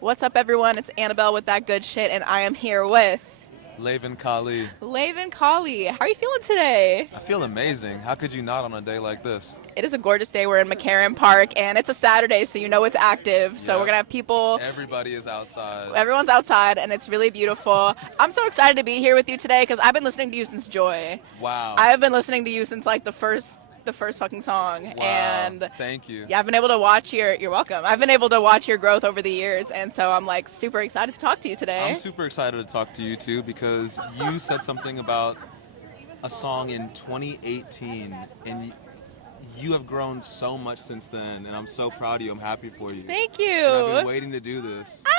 What's up, everyone? It's Annabelle with That Good Shit, and I am here with Leven Kali. Leven Kali. How are you feeling today? I feel amazing. How could you not on a day like this? It is a gorgeous day. We're in McCarran Park, and it's a Saturday, so you know it's active. So we're Yep. gonna have people. Everybody is outside. Everyone's outside, and it's really beautiful. I'm so excited to be here with you today because I've been listening to you since Joy. Wow. I have been listening to you since like the first fucking song, Wow. and Thank you. yeah, I've been able to watch you're welcome. I've been able to watch your growth over the years, and so I'm like super excited to talk to you today. I'm super excited to talk to you too because you said something about a song in 2018 and you have grown so much since then and I'm so proud of you. I'm happy for you. Thank And I've been you. waiting to do this. Ah!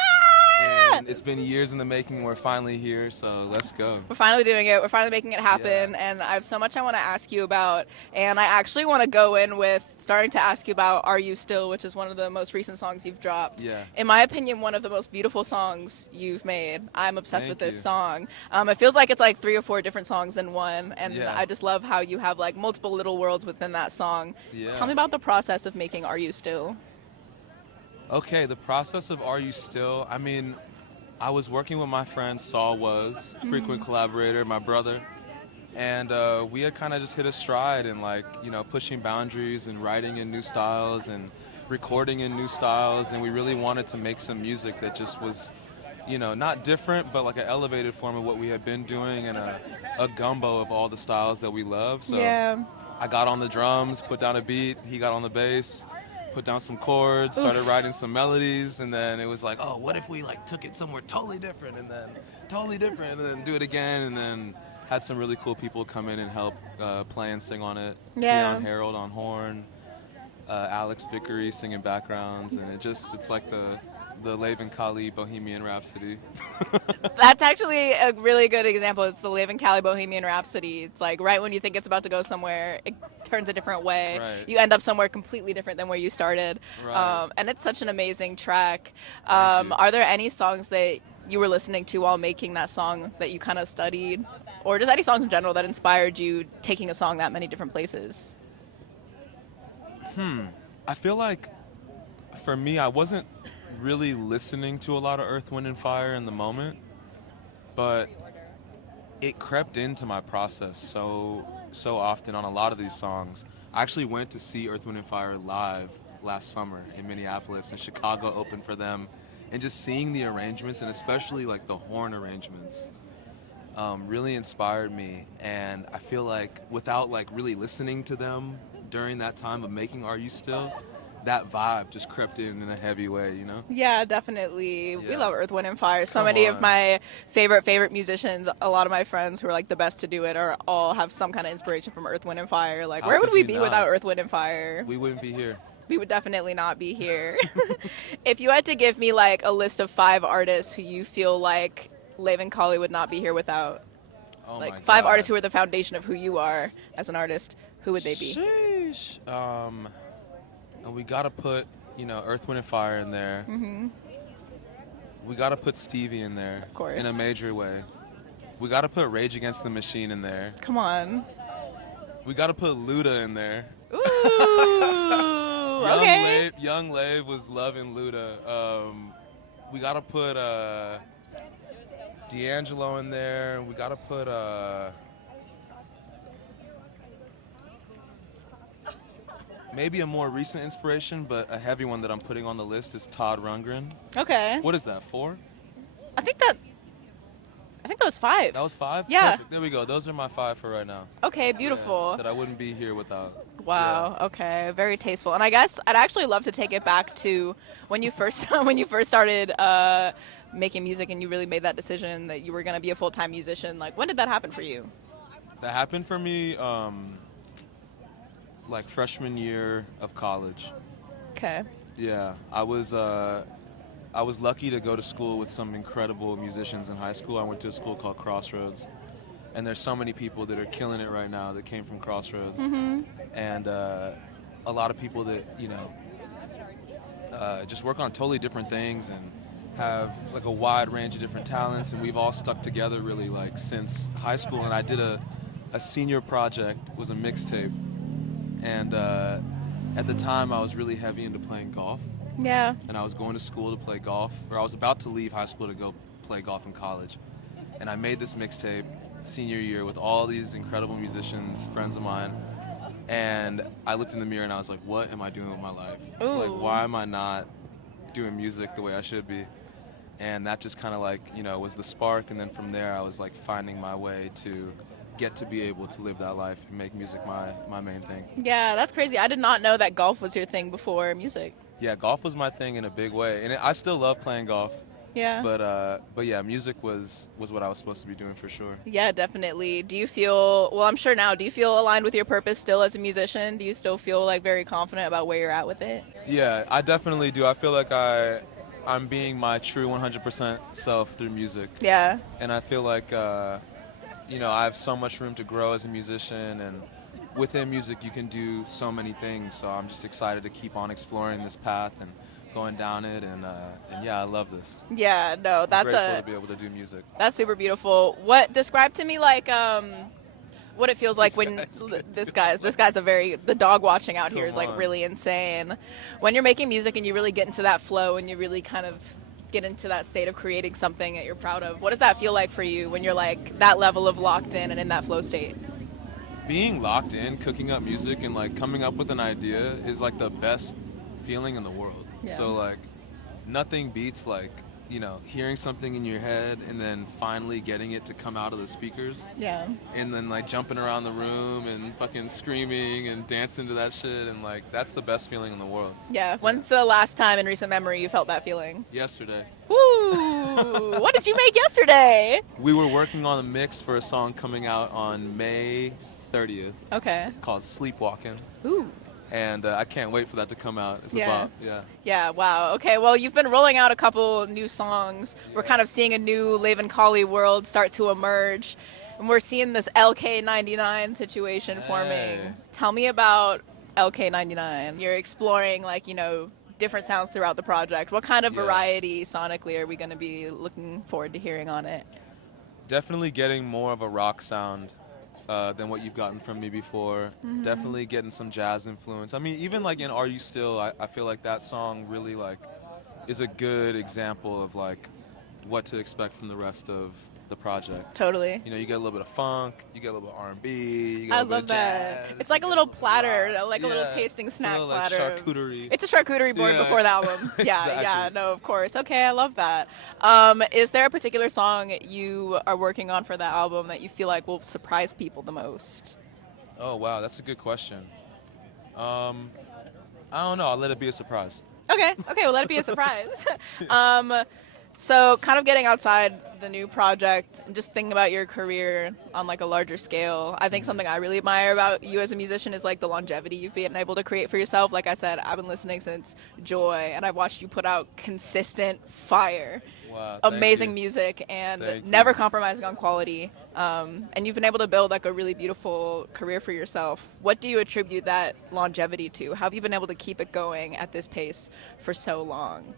And it's been years in the making. We're finally here, so let's go. We're finally doing it. We're finally making it happen. Yeah. And I have so much I want to ask you about. And I actually want to go in with starting to ask you about Are You Still, which is one of the most recent songs you've dropped. Yeah. In my opinion, one of the most beautiful songs you've made. I'm obsessed with Thank this you. song. It feels like it's like 3 or 4 different songs in one. And Yeah. I just love how you have like multiple little worlds within that song. Yeah. Tell me about the process of making Are You Still? Okay, the process of Are You Still? I mean, I was working with my friend Saul was, frequent collaborator, my brother, and we had kind of just hit a stride in like, pushing boundaries and writing in new styles and recording in new styles, and we really wanted to make some music that just was, not different, but like an elevated form of what we had been doing and a gumbo of all the styles that we love. So Yeah. I got on the drums, put down a beat, he got on the bass, put down some chords, started writing some melodies, and then it was like, oh, what if we like took it somewhere totally different and then do it again, and then had some really cool people come in and help play and sing on it. Yeah. Keon Harold on horn, Alex Vickery singing backgrounds, and it's like the Leven Kali Bohemian Rhapsody. That's actually a really good example. It's the Leven Kali Bohemian Rhapsody. It's like right when you think it's about to go somewhere, it turns a different way. Right. You end up somewhere completely different than where you started. Right. And it's such an amazing track. Thank you. Are there any songs that you were listening to while making that song that you kind of studied? Or just any songs in general that inspired you taking a song that many different places? I feel like for me, I wasn't really listening to a lot of Earth, Wind, and Fire in the moment, but it crept into my process so often on a lot of these songs. I actually went to see Earth, Wind, and Fire live last summer in Minneapolis, and Chicago opened for them, and just seeing the arrangements, and especially like the horn arrangements, really inspired me. And I feel like without like really listening to them during that time of making Are You Still, that vibe just crept in a heavy way, Yeah, definitely. We Yeah. love Earth, Wind, and Fire. So Come many of on. my favorite musicians, a lot of my friends who are like the best to do it, are all have some kind of inspiration from Earth, Wind, and Fire. Like, How where would could we you be not? without Earth, Wind, and Fire? We wouldn't be here. We would definitely not be here. If you had to give me like a list of 5 artists who you feel like Leven Kali would not be here without, Oh my like 5 God. artists who are the foundation of who you are as an artist, who would they be? Sheesh. And we gotta put, Earth, Wind, and Fire in there. Mm-hmm. We gotta put Stevie in there. Of course. In a major way. We gotta put Rage Against the Machine in there. Come on. We gotta put Luda in there. Ooh. Okay. Young Lave was loving Luda. We gotta put D'Angelo in there. We gotta put maybe a more recent inspiration, but a heavy one that I'm putting on the list is Todd Rundgren. Okay. What is that, 4? I think that was 5. That was 5? Yeah. Perfect. There we go. Those are my 5 for right now. Okay, beautiful. Yeah, that I wouldn't be here without. Wow. Okay. Very tasteful. And I guess I'd actually love to take it back to when you first started making music and you really made that decision that you were going to be a full-time musician. Like, when did that happen for you? That happened for me like freshman year of college. Okay. Yeah, I was lucky to go to school with some incredible musicians in high school. I went to a school called Crossroads, and there's so many people that are killing it right now that came from Crossroads, and a lot of people that just work on totally different things and have like a wide range of different talents, and we've all stuck together really like since high school. And I did a senior project, was a mixtape, and at the time I was really heavy into playing golf, Yeah. and I was going to school to play golf, or I was about to leave high school to go play golf in college. And I made this mixtape senior year with all these incredible musicians, friends of mine. And I looked in the mirror and I was like, what am I doing with my life? Like, Ooh. why am I not doing music the way I should be? And that just kind of like, was the spark. And then from there, I was like finding my way to get to be able to live that life and make music my main thing. Yeah, that's crazy. I did not know that golf was your thing before music. Yeah, golf was my thing in a big way. And I still love playing golf. Yeah. But yeah, music was what I was supposed to be doing for sure. Yeah, definitely. Do you feel, well, I'm sure now, do you feel aligned with your purpose still as a musician? Do you still feel like very confident about where you're at with it? Yeah, I definitely do. I feel like I'm being my true 100% self through music. Yeah. And I feel like I have so much room to grow as a musician, and within music you can do so many things. So I'm just excited to keep on exploring this path and going down it, and yeah, I love this. Yeah, no, I'm that's grateful to be able to do music. that's super beautiful. What describe to me like what it feels like This when guy's good, this too. guy's a very, the dog watching out here Come is like on. really insane. When you're making music and you really get into that flow and you really kind of get into that state of creating something that you're proud of, what does that feel like for you when you're like that level of locked in and in that flow state? Being locked in, cooking up music, and like coming up with an idea is like the best feeling in the world. Yeah. So like nothing beats like hearing something in your head and then finally getting it to come out of the speakers, Yeah. and then like jumping around the room and fucking screaming and dancing to that shit, and like that's the best feeling in the world. Yeah. When's the last time in recent memory you felt that feeling? Yesterday Woo! What did you make yesterday? we were working on a mix for a song coming out on May 30th Okay. called Sleepwalking, Ooh. and I can't wait for that to come out. It's Yeah. about Yeah, wow. Okay, well, you've been rolling out a couple new songs. We're kind of seeing a new Leven Kali world start to emerge. And we're seeing this LK99 situation forming. Hey. Tell me about LK99. You're exploring, like, different sounds throughout the project. What kind of Yeah. variety sonically are we going to be looking forward to hearing on it? Definitely getting more of a rock sound than what you've gotten from me before. Mm-hmm. Definitely getting some jazz influence. I mean, even like in Are You Still, I feel like that song really like is a good example of like what to expect from the rest of the project. Totally. You get a little bit of funk, you get a little bit of R&B, you get I a little love bit of that. jazz, It's like you a get little bit of platter, rock. like a little Yeah. tasting It's a snack little, like, platter. charcuterie. It's a charcuterie board Yeah. before the album. Yeah, yeah, Exactly. no, of course. Okay, I love that. Is there a particular song you are working on for that album that you feel like will surprise people the most? Oh wow, that's a good question. I don't know. I'll let it be a surprise. Okay, well, let it be a surprise. So kind of getting outside the new project and just thinking about your career on like a larger scale, I think something I really admire about you as a musician is like the longevity you've been able to create for yourself. Like I said, I've been listening since Joy, and I've watched you put out consistent fire. Wow, thank Amazing you. music and Thank never you. compromising on quality. And you've been able to build like a really beautiful career for yourself. What do you attribute that longevity to? How have you been able to keep it going at this pace for so long?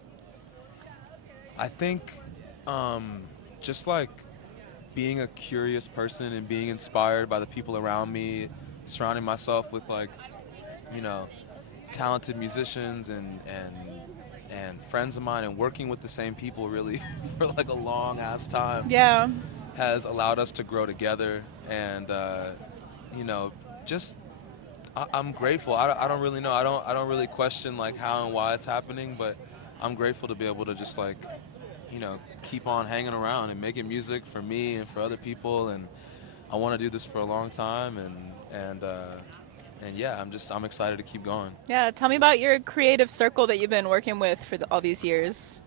I think just like being a curious person and being inspired by the people around me, surrounding myself with like, talented musicians and friends of mine, and working with the same people really for like a long ass time Yeah. has allowed us to grow together. And just I'm grateful. I don't really know. I don't really question like how and why it's happening, but I'm grateful to be able to just like keep on hanging around and making music for me and for other people. And I want to do this for a long time, and yeah, I'm excited to keep going. Yeah, tell me about your creative circle that you've been working with for all these years.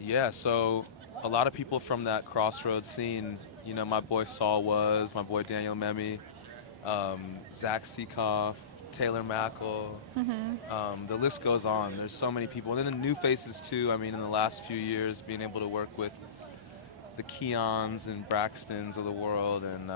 Yeah, so a lot of people from that Crossroads scene, my boy Saul my boy Daniel Memi, Zach Seekoff, Taylor Mackel, the list goes on. There's so many people. And then the new faces too. I mean, in the last few years, being able to work with the Keons and Braxtons of the world, and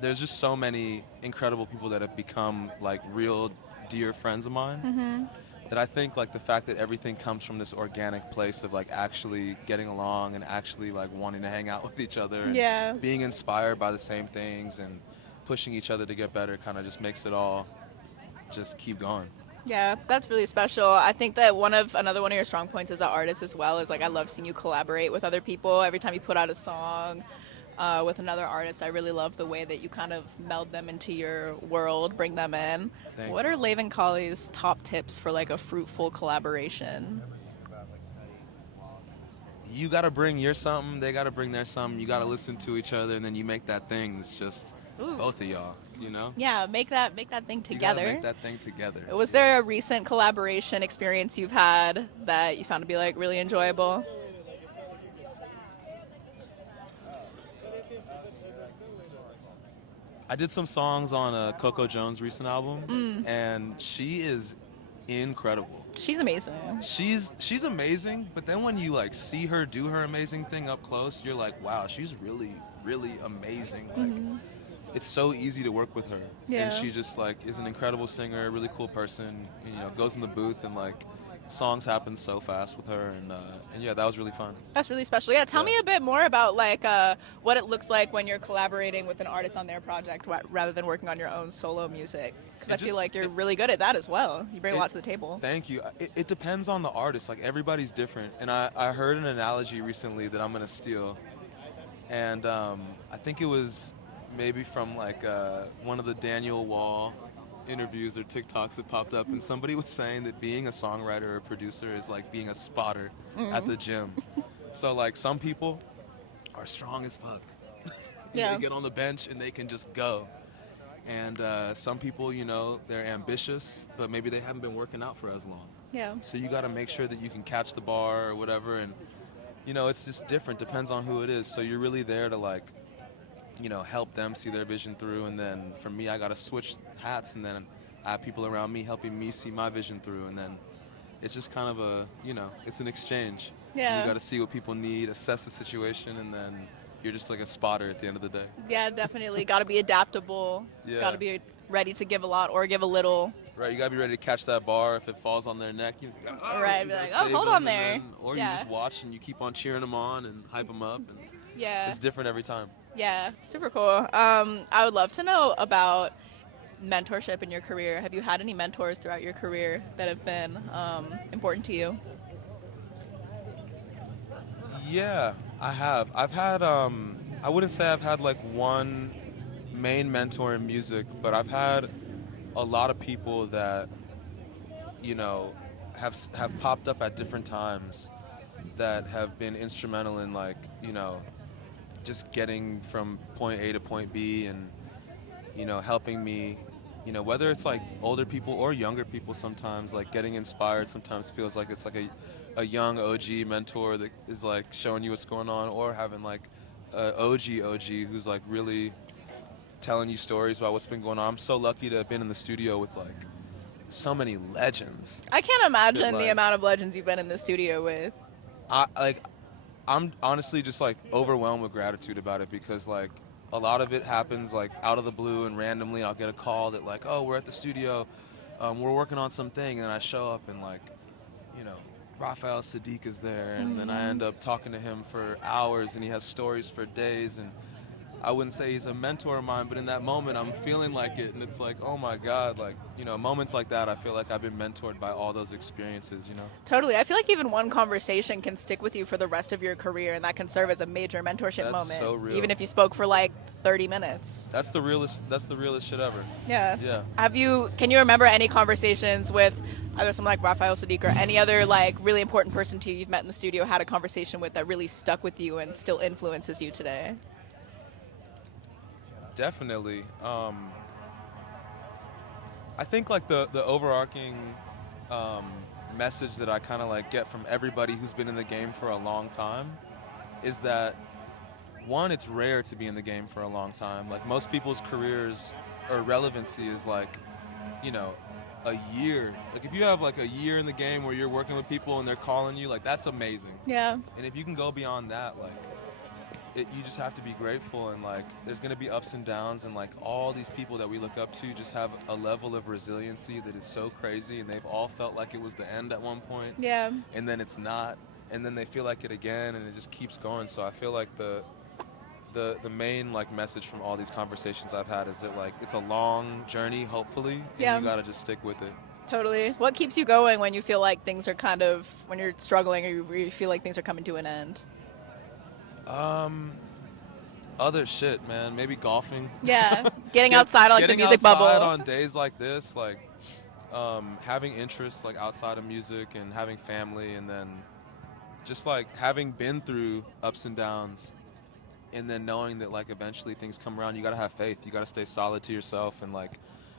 there's just so many incredible people that have become like real dear friends of mine. That I think like the fact that everything comes from this organic place of like actually getting along and actually like wanting to hang out with each other and Yeah. being inspired by the same things and pushing each other to get better kind of just makes it all just keep going. Yeah, that's really special. I think that another one of your strong points as an artist as well is like I love seeing you collaborate with other people. Every time you put out a song with another artist, I really love the way that you kind of meld them into your world, bring them in. Thank What you. are Leven Kali's top tips for like a fruitful collaboration? You got to bring your something, they got to bring their something. You got to listen to each other, and then you make that thing that's just Ooh, both of y'all, you know? yeah, make that thing You got to together. make that thing together. Was Yeah. there a recent collaboration experience you've had that you found to be like really enjoyable? I did some songs on Coco Jones' recent album, and she is incredible. She's amazing. She's amazing, but then when you like see her do her amazing thing up close, you're like, wow, she's really, really amazing. Like, it's so easy to work with her, Yeah. and she just like is an incredible singer, a really cool person. And, goes in the booth and like songs happen so fast with her, and yeah, that was really fun. That's really special. Yeah, tell Yeah. me a bit more about like what it looks like when you're collaborating with an artist on their project rather than working on your own solo music. Because I feel like you're really good at that as well. You bring a lot to the table. Thank you. It depends on the artist. Like everybody's different, and I heard an analogy recently that I'm gonna steal, and I think it was maybe from like one of the Daniel Wall interviews or TikToks that popped up, and somebody was saying that being a songwriter or a producer is like being a spotter at the gym. So like some people are strong as fuck. Yeah. They get on the bench and they can just go. And some people, they're ambitious, but maybe they haven't been working out for as long. Yeah. So you got to make sure that you can catch the bar or whatever. And, it's just different. Depends on who it is. So you're really there to like, help them see their vision through. And then for me, I got to switch hats, and then I have people around me helping me see my vision through. And then it's just kind of it's an exchange. Yeah. You got to see what people need, assess the situation, and then you're just like a spotter at the end of the day. Yeah, definitely. Got to be adaptable. Yeah. Got to be ready to give a lot or give a little. Right, you gotta be ready to catch that bar if it falls on their neck. Right, be like, oh, hold on there. Or Yeah. you just watch and you keep on cheering them on and hype them up. And Yeah. it's different every time. Yeah, super cool. I would love to know about mentorship in your career. Have you had any mentors throughout your career that have been important to you? Yeah, I have. I've had, I wouldn't say I've had like one main mentor in music, but I've had a lot of people that, have popped up at different times that have been instrumental in like, just getting from point A to point B and, helping me, whether it's like older people or younger people sometimes, like getting inspired sometimes feels like it's like a young OG mentor that is like showing you what's going on, or having like a OG who's like really telling you stories about what's been going on. I'm so lucky to have been in the studio with like so many legends. I can't imagine like- the amount of legends you've been in the studio with. I'm honestly just like overwhelmed with gratitude about it, because like a lot of it happens like out of the blue and randomly. I'll get a call that like, oh, we're at the studio, we're working on something, and I show up and like, Raphael Sadiq is there, and then I end up talking to him for hours, and he has stories for days, and I wouldn't say he's a mentor of mine, but in that moment I'm feeling like it, and it's like, oh my God, like, moments like that, I feel like I've been mentored by all those experiences, Totally. I feel like even one conversation can stick with you for the rest of your career, and that can serve as a major mentorship That's moment. so real. Even if you spoke for like 30 minutes. That's the realest shit ever. Yeah. Yeah. Can you remember any conversations with either someone like Raphael Sadiq or any other like really important person to you you've met in the studio, had a conversation with that really stuck with you and still influences you today? Definitely. I think like the overarching message that I kind of like get from everybody who's been in the game for a long time is that, one, it's rare to be in the game for a long time. Like most people's careers or relevancy is like, a year. Like if you have like a year in the game where you're working with people and they're calling you, like that's amazing. Yeah. And if you can go beyond that, like you just have to be grateful, and like there's going to be ups and downs, and like all these people that we look up to just have a level of resiliency that is so crazy, and they've all felt like it was the end at one point, Yeah. and then it's not, and then they feel like it again, and it just keeps going. So I feel like the main like message from all these conversations I've had is that like it's a long journey, hopefully, and Yeah. you got to just stick with it. Totally. What keeps you going when you feel like things are kind of, when you're struggling or you feel like things are coming to an end? Um, Other shit, man. Maybe golfing. Yeah. Getting Get outside of like the getting music outside bubble. on days like this, like having interests like outside of music and having family, and then just like having been through ups and downs, and then knowing that like eventually things come around. You gotta have faith. You gotta stay solid to yourself and like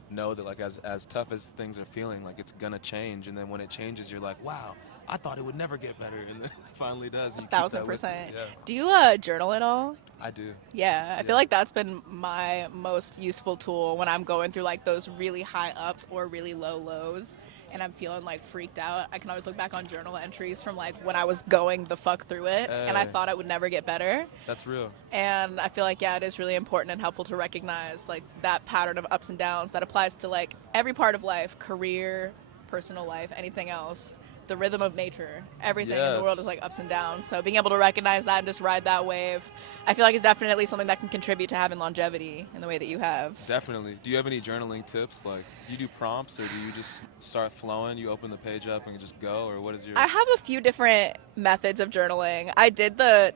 know that like as tough as things are feeling, like it's gonna change. And then when it changes, you're like, wow, I thought it would never get better, and then it finally does. A And you keep thousand that with you. percent. Yeah, Do you journal at all? I do. Yeah, I feel Yeah. like that's been my most useful tool when I'm going through like those really high ups or really low lows and I'm feeling like freaked out. I can always look back on journal entries from like when I was going the fuck through it and I Hey, thought I would never get better. that's real. And I feel like, yeah, it is really important and helpful to recognize like that pattern of ups and downs that applies to like every part of life, career, personal life, anything else. The rhythm of nature, everything in the world is Yes. like ups and downs. So being able to recognize that and just ride that wave, I feel like is definitely something that can contribute to having longevity in the way that you have. Definitely. Do you have any journaling tips? Like, do you do prompts, or do you just start flowing? You open the page up and just go, or what is your? I have a few different methods of journaling.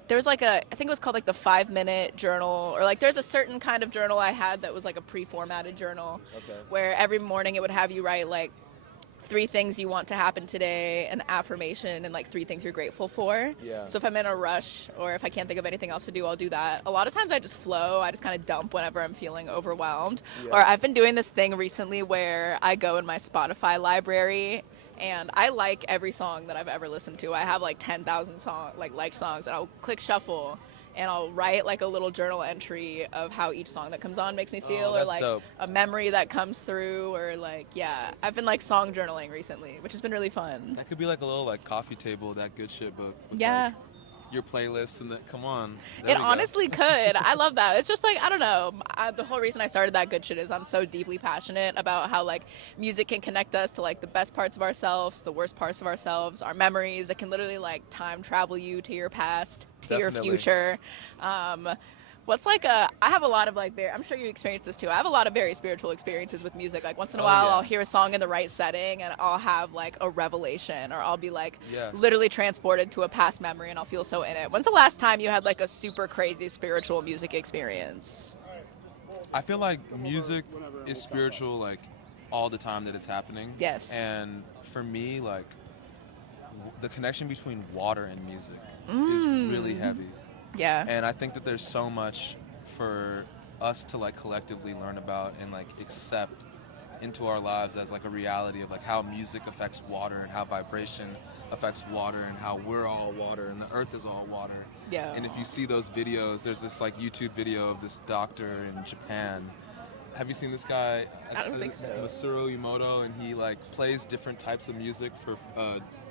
There's like I think it was called like the 5 minute journal, or like there's a certain kind of journal I had that was like a pre-formatted journal Okay. where every morning it would have you write like 3 things you want to happen today, an affirmation, and like 3 things you're grateful for. Yeah. So if I'm in a rush or if I can't think of anything else to do, I'll do that. A lot of times I just flow. I just kind of dump whenever I'm feeling overwhelmed. Yeah. Or I've been doing this thing recently where I go in my Spotify library and I like every song that I've ever listened to. I have like 10,000 liked songs, and I'll click shuffle and I'll write like a little journal entry of how each song that comes on makes me feel, or that's like dope. a memory that comes through, or like, yeah, I've been like song journaling recently, which has been really fun. That could be like a little like coffee table, that good shit book. With, Yeah. like, your playlist and that. Come on. There It we go. honestly could. I love that. It's just like, I don't know. The whole reason I started that good shit is I'm so deeply passionate about how like music can connect us to like the best parts of ourselves, the worst parts of ourselves, our memories. It can literally like time travel you to your past, to your Definitely. future. What's like I have a lot of like I'm sure you experience this too. I have a lot of very spiritual experiences with music. Like once in a Oh, while yeah. I'll hear a song in the right setting and I'll have like a revelation, or I'll be like Yes. literally transported to a past memory and I'll feel so in it. When's the last time you had like a super crazy spiritual music experience? I feel like music is spiritual like all the time that it's happening. Yes. And for me, like the connection between water and music is really heavy. Yeah. And I think that there's so much for us to like collectively learn about and like accept into our lives as like a reality of like how music affects water and how vibration affects water and how we're all water and the earth is all water. Yeah. And if you see those videos, there's this like YouTube video of this doctor in Japan. Have you seen this guy? I don't think so. Masuro Emoto, and he like plays different types of music for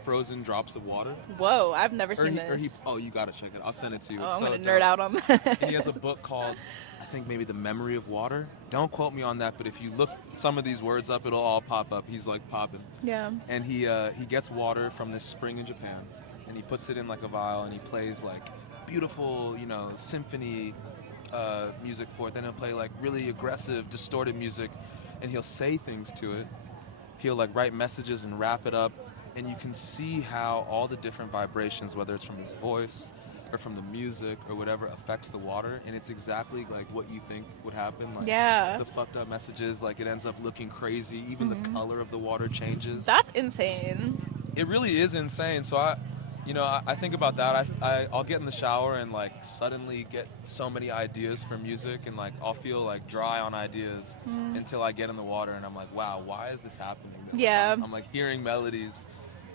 frozen drops of water. Whoa, I've never seen He, this. you gotta check it. I'll send it to you. Oh, It's I'm so gonna dope. nerd out on that. And he has a book called, I think maybe The Memory of Water. Don't quote me on that, but if you look some of these words up, it'll all pop up. He's like popping. Yeah. And he gets water from this spring in Japan, and he puts it in like a vial, and he plays like beautiful, symphony music for it. Then he'll play like really aggressive, distorted music, and he'll say things to it. He'll like write messages and wrap it up, and you can see how all the different vibrations, whether it's from his voice or from the music or whatever, affects the water. And it's exactly like what you think would happen. Like Yeah. the fucked up messages, like it ends up looking crazy. Even the color of the water changes. That's insane. It really is insane. So I think about that. I'll get in the shower and like suddenly get so many ideas for music, and like I'll feel like dry on ideas until I get in the water and I'm like, wow, why is this happening? Yeah. I'm like hearing melodies.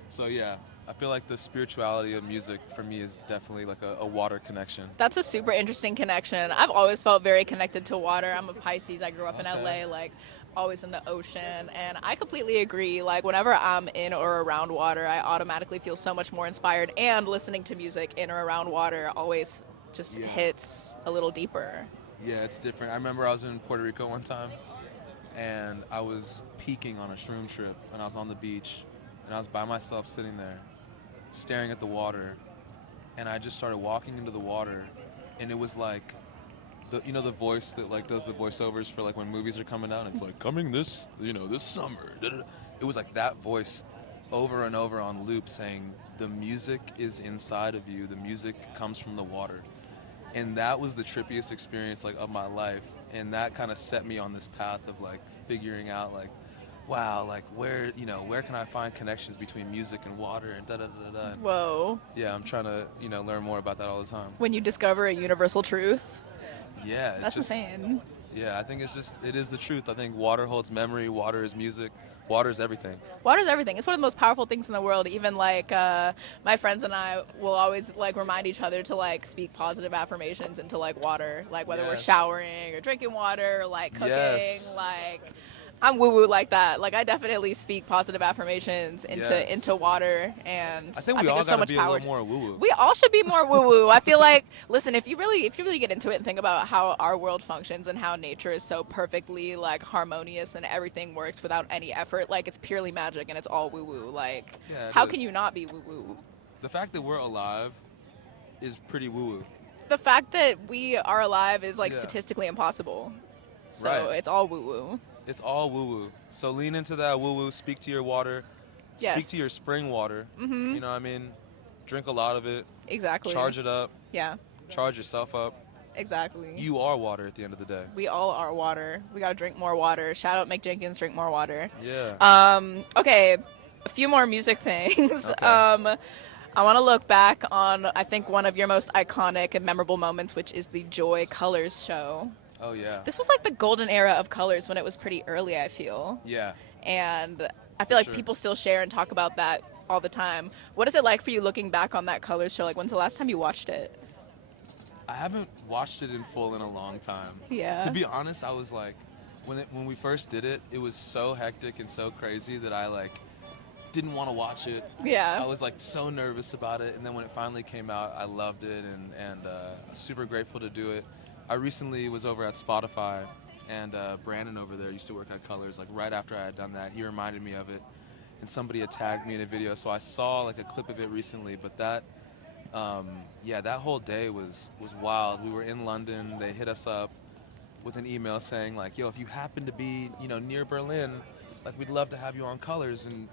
So yeah, I feel like the spirituality of music for me is definitely like a water connection. That's a super interesting connection. I've always felt very connected to water. I'm a Pisces. I grew up in Okay. LA, like always in the ocean, and I completely agree. Like whenever I'm in or around water, I automatically feel so much more inspired, and listening to music in or around water always just Yeah. hits a little deeper. Yeah, it's different. I remember I was in Puerto Rico one time, and I was peaking on a shroom trip, and I was on the beach, and I was by myself sitting there, staring at the water, and I just started walking into the water, and it was like, the voice that like does the voiceovers for like when movies are coming out, and it's like coming this summer, da-da-da. it was like that voice over and over on loop saying, the music is inside of you, the music comes from the water. And that was the trippiest experience like of my life, and that kind of set me on this path of like figuring out like, wow, like where can I find connections between music and water and da da da da. Whoa. Yeah, I'm trying to learn more about that all the time. When you discover a universal truth. Yeah, That's insane. Yeah, I think it is the truth. I think water holds memory, water is music, water is everything. Water's everything. It's one of the most powerful things in the world. Even like my friends and I will always like remind each other to like speak positive affirmations into like water, like whether we're showering or drinking water or like cooking. Yes. Like I'm woo-woo like that. Like I definitely speak positive affirmations into water, and I think we all there's so gotta much be power. a little more woo-woo. We all should be more woo-woo. I feel like, listen, if you really get into it and think about how our world functions and how nature is so perfectly like harmonious and everything works without any effort, like it's purely magic and it's all woo-woo. Like, how can you not be woo-woo? The fact that we're alive is pretty woo-woo. The fact that we are alive is like statistically impossible. So Right. it's all woo-woo. It's all woo-woo. So lean into that woo-woo. Speak to your water. Yes. Speak to your spring water. Mm-hmm. You know what I mean? Drink a lot of it. Exactly. Charge it up. Yeah. Charge yourself up. Exactly. You are water at the end of the day. We all are water. We gotta drink more water. Shout out Mick Jenkins, drink more water. Yeah. Okay, a few more music things. Okay. I want to look back on, I think, one of your most iconic and memorable moments, which is the Joy Colors show. Oh, yeah. This was like the golden era of Colors when it was pretty early, I feel. Yeah. And I feel like people still share and talk about that all the time. What is it like for you looking back on that Colors show? Like, when's the last time you watched it? I haven't watched it in full in a long time. Yeah. To be honest, I was like, when we first did it, it was so hectic and so crazy that I like didn't want to watch it. Yeah. I was like so nervous about it, and then when it finally came out, I loved it and super grateful to do it. I recently was over at Spotify, and Brandon over there used to work at Colors. Like right after I had done that, he reminded me of it, and somebody had tagged me in a video, so I saw like a clip of it recently. But that, that whole day was wild. We were in London. They hit us up with an email saying like, "Yo, if you happen to be near Berlin, like we'd love to have you on Colors." And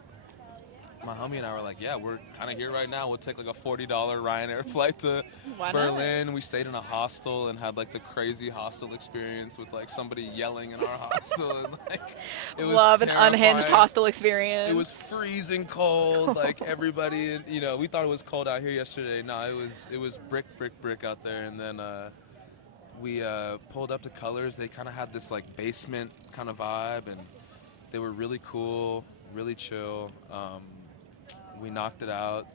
my homie and I were like, yeah, we're kind of here right now. We'll take like a $40 Ryanair flight to Berlin. We stayed in a hostel and had like the crazy hostel experience with like somebody yelling in our hostel. And like, it was Love an terrifying. unhinged hostel experience. It was freezing cold. Like everybody, we thought it was cold out here yesterday. No, it was brick out there. And then we pulled up to Colors. They kind of had this like basement kind of vibe, and they were really cool, really chill. We knocked it out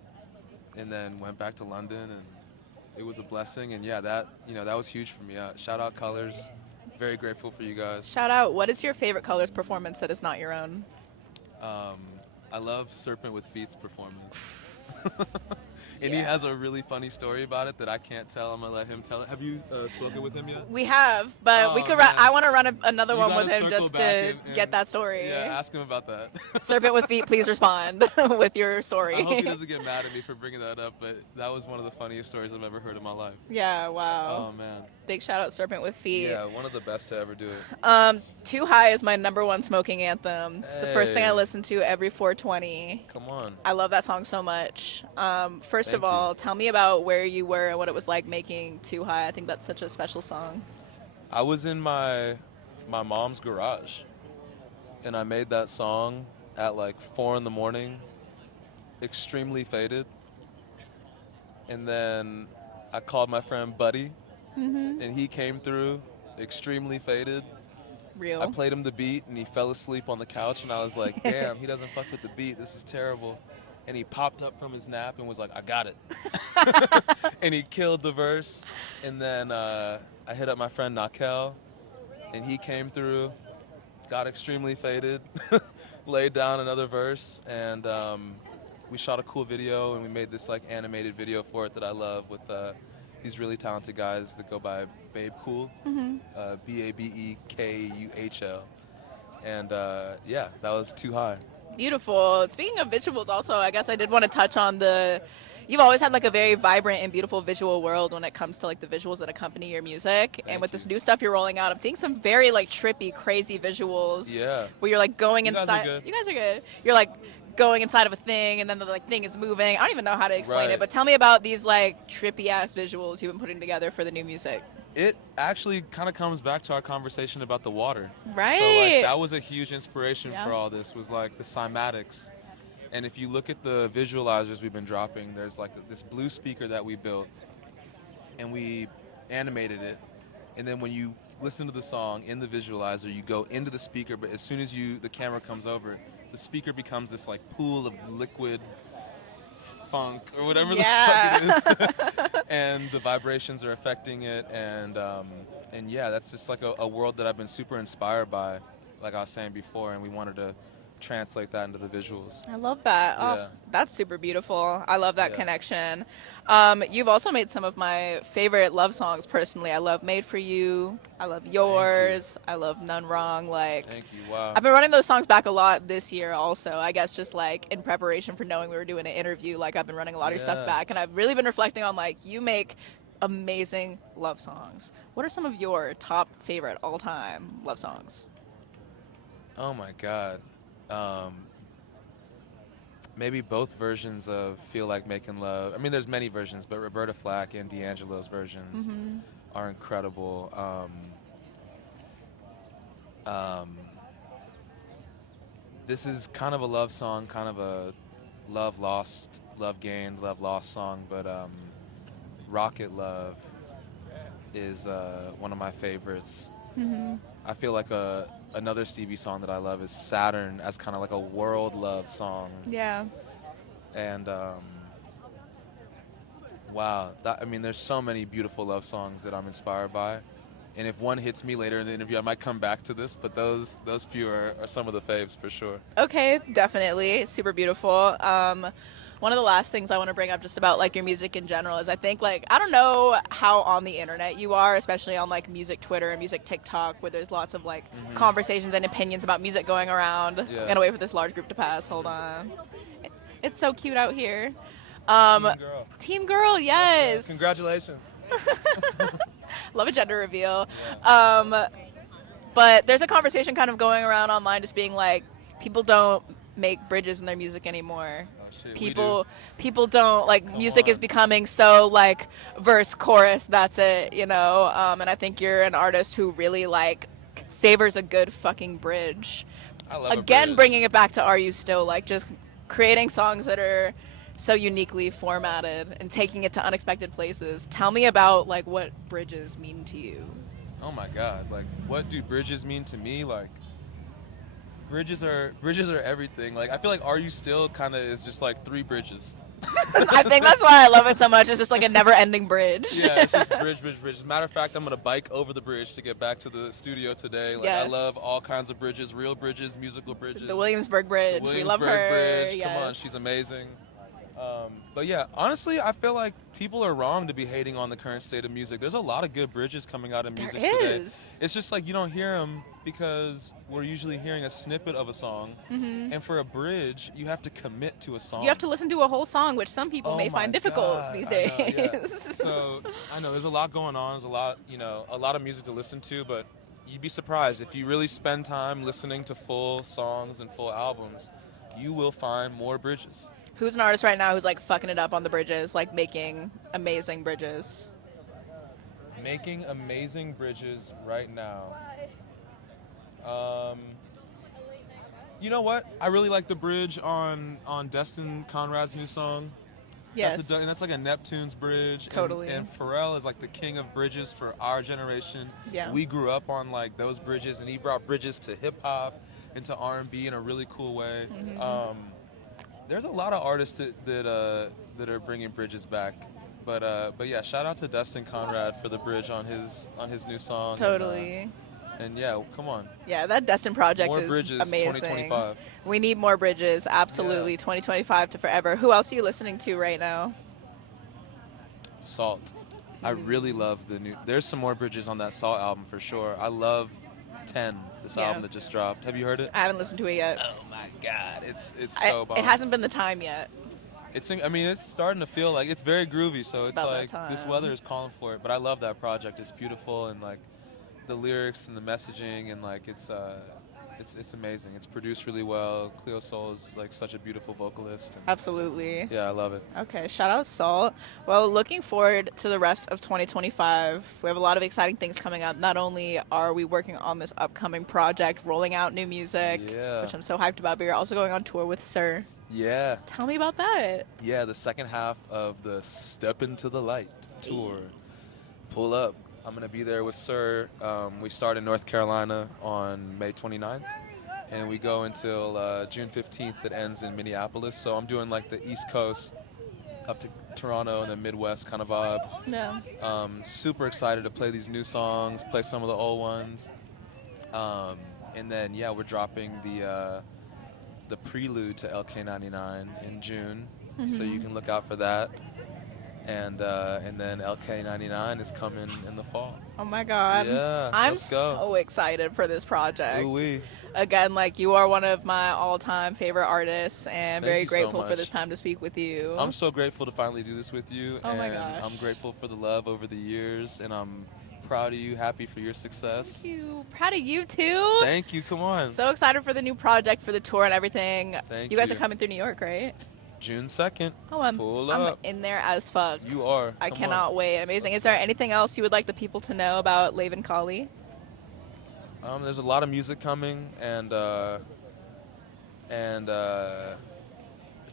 and then went back to London, and it was a blessing. And yeah, that was huge for me. Shout out Colors. Very grateful for you guys. Shout out. What is your favorite Colors performance that is not your own? I love Serpent with Feet's performance. And he has a really funny story about it that I can't tell. I'm gonna let him tell it. Have you spoken with him yet? We have, but we could. I want to run another one with him just to and get that story. Yeah, ask him about that. Serpent with Feet, please respond with your story. I hope he doesn't get mad at me for bringing that up, but that was one of the funniest stories I've ever heard in my life. Yeah, wow. Oh man. Big shout out Serpent with Feet. Yeah, one of the best to ever do it. Too High is my number one smoking anthem. It's the first thing I listen to every 420. Come on. I love that song so much. First Thank of all, you. tell me about where you were and what it was like making Too High. I think that's such a special song. I was in my mom's garage, and I made that song at like 4 a.m, extremely faded. And then I called my friend Buddy, and he came through, extremely faded. Real. I played him the beat, and he fell asleep on the couch, and I was like, damn, he doesn't fuck with the beat. This is terrible. And he popped up from his nap and was like, I got it. And he killed the verse. And then I hit up my friend Na-Kel, and he came through, got extremely faded, laid down another verse, and we shot a cool video, and we made this like animated video for it that I love with these really talented guys that go by Babe Cool, Babekuhl. And that was Too High. Beautiful. Speaking of visuals, also, I guess I did want to touch on the You've always had like a very vibrant and beautiful visual world when it comes to like the visuals that accompany your music. And Thank with you. this new stuff you're rolling out, I'm seeing some very like trippy, crazy visuals Yeah. where you're like going You guys are inside. good. You guys are good. You're like going inside of a thing, and then the like thing is moving. I don't even know how to explain it, Right. but tell me about these like trippy ass visuals you've been putting together for the new music. It actually kind of comes back to our conversation about the water. So like Right. that was a huge inspiration Yeah. for all this was like the cymatics. And if you look at the visualizers we've been dropping, there's like this blue speaker that we built and we animated it. And then when you listen to the song in the visualizer, you go into the speaker, but as soon as the camera comes over, the speaker becomes this like pool of liquid funk or whatever Yeah. the fuck it is. And the vibrations are affecting it, and yeah, that's just like a world that I've been super inspired by, like I was saying before, and we wanted to translate that into the visuals. I love that. Oh, Yeah. that's super beautiful. I love that Yeah. connection. You've also made some of my favorite love songs personally. I love Made for You. I love Yours. I love None Wrong. Like, Thank you. Wow. I've been running those songs back a lot this year also. I guess just like in preparation for knowing we were doing an interview, like I've been running a lot of your stuff Yeah. back, and I've really been reflecting on like you make amazing love songs. What are some of your top favorite all-time love songs? Oh my God. Maybe both versions of Feel Like Making Love. I mean, there's many versions, but Roberta Flack and D'Angelo's versions are incredible. This is kind of a love song, kind of a love lost, love gained, love lost song, but Rocket Love is one of my favorites. I feel like another Stevie song that I love is Saturn as kind of like a world love song. Yeah. And wow, I mean, there's so many beautiful love songs that I'm inspired by. And if one hits me later in the interview, I might come back to this, but those few are some of the faves for sure. Okay, definitely. It's super beautiful. One of the last things I want to bring up just about like your music in general is I think like I don't know how on the internet you are, especially on like music Twitter and music TikTok, where there's lots of like conversations and opinions about music going around. Yeah. Gotta wait for this large group to pass. Hold on. It's so cute out here. Girl. Team Girl, yes. Congratulations. Love a gender reveal. But there's a conversation kind of going around online just being like, people don't make bridges in their music anymore. Shit, People don't like music is on. becoming so like verse chorus, that's it, you know. And I think you're an artist who really like savors a good fucking bridge. I love Again, a bridge. bringing it back to Are You Still, like just creating songs that are so uniquely formatted and taking it to unexpected places. Tell me about like what bridges mean to you. Oh my God, like what do bridges mean to me? Like bridges are everything. Like I feel like Are You Still kind of is just like 3 bridges. I think that's why I love it so much. It's just like a never-ending bridge. Yeah, it's just bridge. As a matter of fact, I'm gonna bike over the bridge to get back to the studio today. Like I Yes. love all kinds of bridges, real bridges, musical bridges. The Williamsburg Bridge. The We love Williamsburg her. Bridge. Yes. Come on, she's amazing. But yeah, honestly, I feel like people are wrong to be hating on the current state of music. There's a lot of good bridges coming out of music There today. is. It's just like you don't hear them because we're usually hearing a snippet of a song. And for a bridge, you have to commit to a song. You have to listen to a whole song, which some people Oh may my find difficult God, these I days. know, yeah. So I know there's a lot going on. There's a lot of music to listen to, but you'd be surprised if you really spend time listening to full songs and full albums, you will find more bridges. Who's an artist right now who's like fucking it up on the bridges, like making amazing bridges? Making amazing bridges right now. You know what? I really like the bridge on Destin Conrad's new song. Yes. That's like a Neptune's bridge. Totally. And Pharrell is like the king of bridges for our generation. Yeah. We grew up on like those bridges, and he brought bridges to hip hop, into R&B in a really cool way. There's a lot of artists that are bringing bridges back. But yeah, shout out to Destin Conrad for the bridge on his new song. Totally. And yeah, come on. Yeah, that Destin project More is bridges, amazing. 2025. We need more bridges, absolutely. Yeah. 2025 to forever. Who else are you listening to right now? Salt. I really love the new. There's some more bridges on that Salt album for sure. I love 10, this Yeah. album that just dropped. Have you heard it? I haven't listened to it yet. Oh my God, it's so bomb. It hasn't been the time yet. I mean, it's starting to feel like it's very groovy. So It's it's about that like this time. weather is calling for it. But I love that project. It's beautiful and like the lyrics and the messaging and like it's amazing. It's produced really well. Cleo Soul is like such a beautiful vocalist. And Absolutely. yeah, I love it. Okay, shout out Salt. Well, looking forward to the rest of 2025. We have a lot of exciting things coming up. Not only are we working on this upcoming project, rolling out new music, Yeah. which I'm so hyped about, but you're also going on tour with Sir. Yeah. Tell me about that. Yeah, the second half of the Step Into the Light tour. Pull up. I'm going to be there with Sir. We start in North Carolina on May 29th, and we go until June 15th. It ends in Minneapolis. So I'm doing like the East Coast up to Toronto and the Midwest kind of vibe. Yeah. Super excited to play these new songs, play some of the old ones. And then, yeah, we're dropping the prelude to LK99 in June, so you can look out for that. And then LK99 is coming in the fall. Oh my God. Yeah, I'm let's go. so excited for this project. Ooh-wee. Again, like you are one of my all-time favorite artists, and Thank very you so grateful for much. this time to speak with you. I'm so grateful to finally do this with you. Oh my and gosh. I'm grateful for the love over the years, and I'm proud of you, happy for your success. Thank you. Proud of you too. Thank you. Come on. So excited for the new project, for the tour and everything. Thank you guys you. are coming through New York, right? June 2nd. Oh, I'm Pull I'm up. in there as fuck. You are. I Come cannot on. wait. Amazing. Is there anything else you would like the people to know about Leven Kali? There's a lot of music coming, and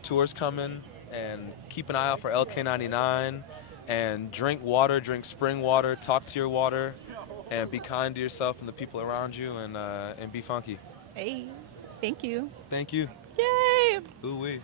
tours coming, and keep an eye out for LK99, and drink water, drink spring water, talk to your water, and be kind to yourself and the people around you, and be funky. Hey, thank you. Thank you. Yay! Ooh wee.